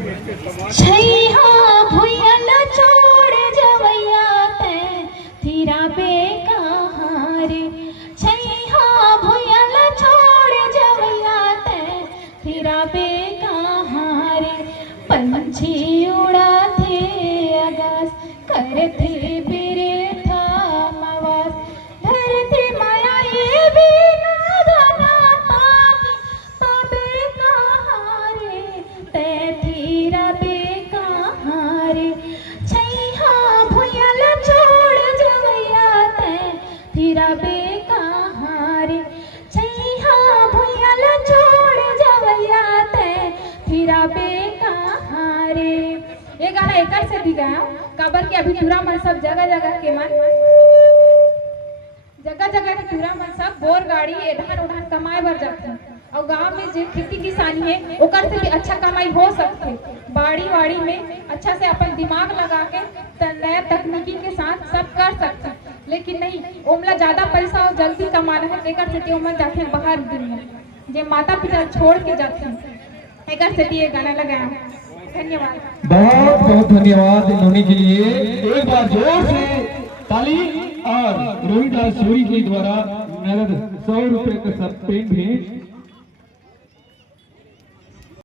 छैया भुयल छोड़ जवैया ते थीरा बे कहाँ रे। छैया भुयल छोड़ जवैया ते थीरा बे कहाँ रे। पंछी उड़ा थे आकाश करते बिरे था आवाज। धरती माया ये भी नादाना पानी तबे कहाँ रे ते थीरा बे कहाँ रे। छैया भुयल छोड़ जवैया ते थीरा बे कहाँ रे। छैया भुयल छोड़ जवैया ते थीरा बे कहाँ रे। ये गाना एकर से भी गाया काबर के अभी पूरा मन सब जगह जगह के पूरा मन सब बोर गाड़ी धान उधान कमाए भर जाते और गांव में जो खेती किसानी है ओकर से भी अच्छा कमाई हो सकते। बाड़ी वाड़ी में अच्छा से अपन दिमाग लगा के नया तकनीकी के साथ सब कर सकते। लेकिन नहीं ओमला ज्यादा पैसा और जल्दी कमाना है एकर से ओमन जाते बाहर दुनिया जे माता पिता छोड़ के जाते एकर से ये गाना लगाया। धन्यवाद। बहुत बहुत धन्यवाद इन्होंने के लिए। एक बार जोर से ताली। और रोहिदास सूरी के द्वारा नगद 100 रुपए का सब पेन भेंट